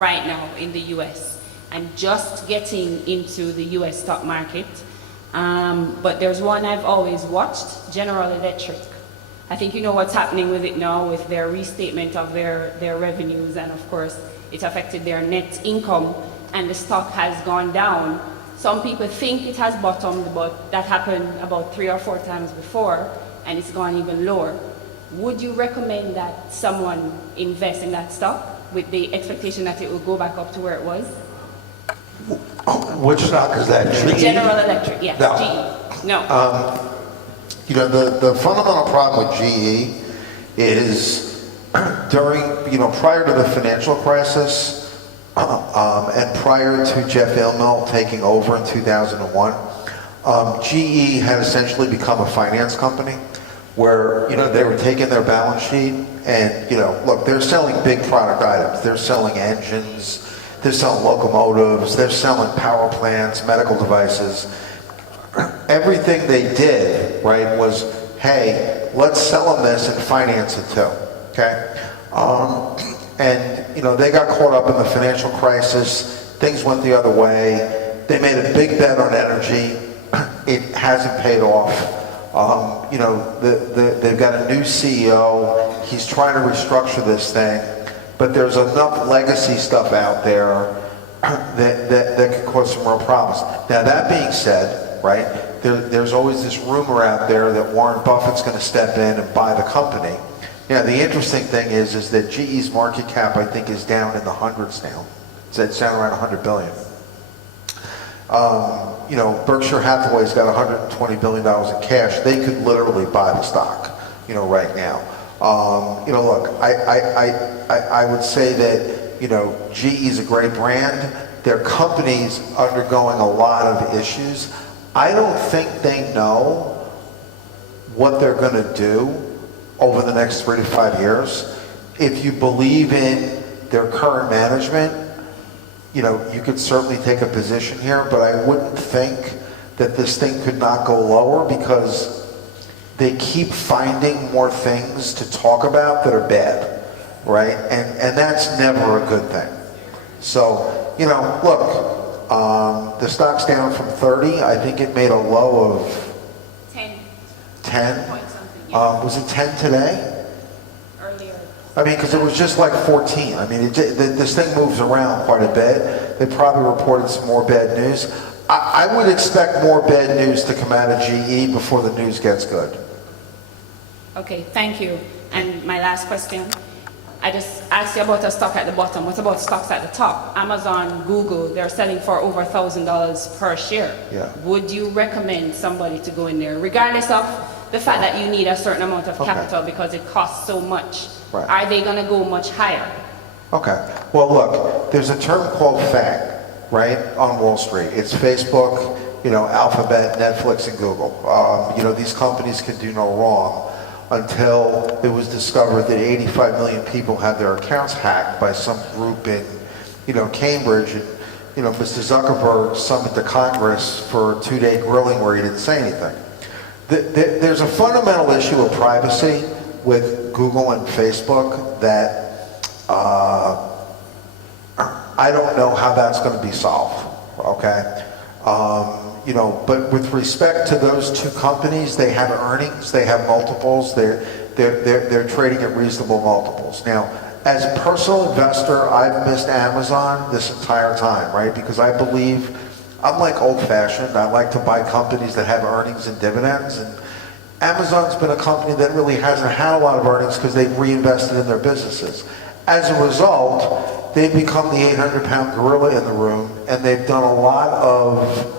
right now in the US. I'm just getting into the US stock market, but there's one I've always watched, General Electric. I think you know what's happening with it now with their restatement of their revenues, and of course it affected their net income, and the stock has gone down. Some people think it has bottomed, but that happened about 3 or 4 times before, and it's gone even lower. Would you recommend that someone invest in that stock with the expectation that it will go back up to where it was? Which stock is that? GE? General Electric, yes. No. GE. No. The fundamental problem with GE is during, prior to the financial crisis and prior to Jeff Immelt taking over in 2001, GE had essentially become a finance company where, they were taking their balance sheet and, look, they're selling big product items. They're selling engines, they're selling locomotives, they're selling power plants, medical devices. Everything they did, right, was, hey, let's sell them this and finance it too, okay? They got caught up in the financial crisis. Things went the other way. They made a big bet on energy. It hasn't paid off. They've got a new CEO. He's trying to restructure this thing, but there's enough legacy stuff out there that could cause some real problems. Now, that being said, right, there's always this rumor out there that Warren Buffett's going to step in and buy the company. The interesting thing is that GE's market cap, I think, is down in the hundreds now. It's down around 100 billion. Berkshire Hathaway's got $120 billion in cash. They could literally buy the stock, right now. Look, I would say that, GE's a great brand. Their company's undergoing a lot of issues. I don't think they know what they're going to do over the next 3 to 5 years. If you believe in their current management, you could certainly take a position here, but I wouldn't think that this thing could not go lower because they keep finding more things to talk about that are bad, right? And that's never a good thing. So, look, the stock's down from 30. I think it made a low of 10. 10? Yeah. Was it 10 today? Earlier. Because it was just like 14. This thing moves around quite a bit. They probably reported some more bad news. I would expect more bad news to come out of GE before the news gets good. Okay, thank you. And my last question, I just asked you about a stock at the bottom. What about stocks at the top? Amazon, Google, they're selling for over $1,000 per share. Yeah. Would you recommend somebody to go in there, regardless of the fact that you need a certain amount of capital because it costs so much? Right. Are they going to go much higher? Okay. Well, look, there's a term called FANG, right, on Wall Street. It's Facebook, Alphabet, Netflix, and Google. These companies can do no wrong until it was discovered that 85 million people had their accounts hacked by some group in, Cambridge. And, Mr. Zuckerberg summoned to Congress for a 2-day grilling where he didn't say anything. There's a fundamental issue of privacy with Google and Facebook that I don't know how that's going to be solved, okay? But with respect to those two companies, they have earnings, they have multiples, they're trading at reasonable multiples. Now, as a personal investor, I've missed Amazon this entire time, right? Because I believe, I'm like old-fashioned. I like to buy companies that have earnings and dividends, and Amazon's been a company that really hasn't had a lot of earnings because they've reinvested in their businesses. As a result, they've become the 800-pound gorilla in the room, and they've done a lot of,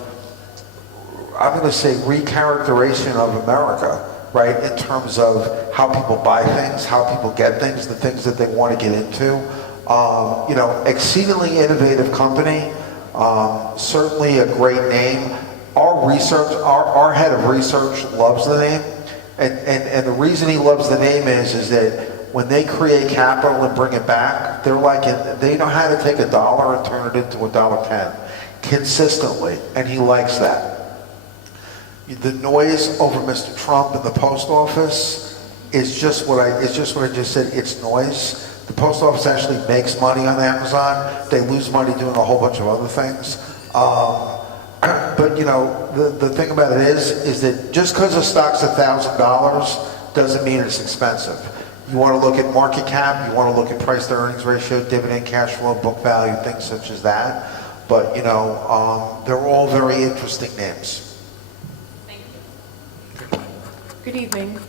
I'm going to say, recharacterization of America, right, in terms of how people buy things, how people get things, the things that they want to get into. Exceedingly innovative company, certainly a great name. Our head of research loves the name, and the reason he loves the name is that when they create capital and bring it back, they know how to take $1 and turn it into $1.10 consistently, and he likes that. The noise over Mr. Trump and the post office is just what I just said. It's noise. The post office actually makes money on Amazon. They lose money doing a whole bunch of other things. But you know, the thing about it is that just because a stock's $1,000 doesn't mean it's expensive. You want to look at market cap, you want to look at price to earnings ratio, dividend, cash flow, book value, things such as that. But you know, they're all very interesting names. Thank you. Good evening.